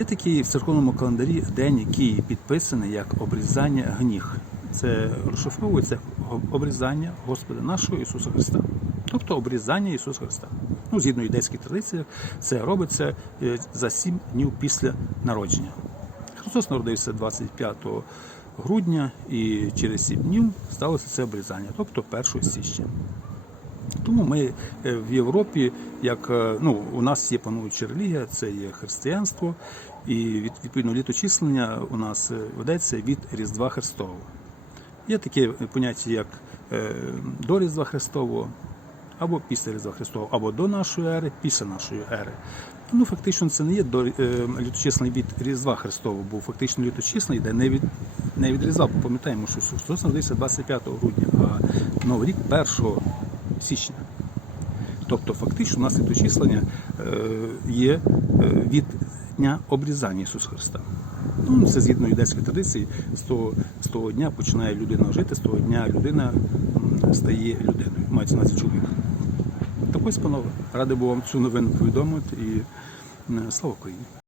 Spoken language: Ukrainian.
Є такий в церковному календарі день, який підписаний як обрізання гніг. Це розшифровується як обрізання Господа нашого Ісуса Христа. Тобто обрізання Ісуса Христа. Ну, згідно юдейських традицій, це робиться е, за сім днів після народження. Христос народився 25 грудня і через сім днів сталося це обрізання, тобто 1 січня. Тому ми е, в Європі, як е, ну, у нас є пануюча релігія, це є християнство, і відповідно літочислення у нас е, ведеться від Різдва Христового. Є таке поняття, як до Різдва Христового, або після Різдва Христового, або до нашої ери, після нашої ери. Ну, фактично, це не є до літочислений від Різдва Христового, бо фактично літочислений йде не від, не від Різдва. Пам'ятаємо, що Христос народився 25 грудня, а Новий рік 1 січня. Тобто, фактично, у нас літочислення е, є е, від дня обрізання Ісуса Христа. Ну, це згідно юдейської традиції, з того, з того дня починає людина жити, з того дня людина стає людиною, на увазі чоловік. Так ось, панове, радий був вам цю новину повідомити і е, слава Україні.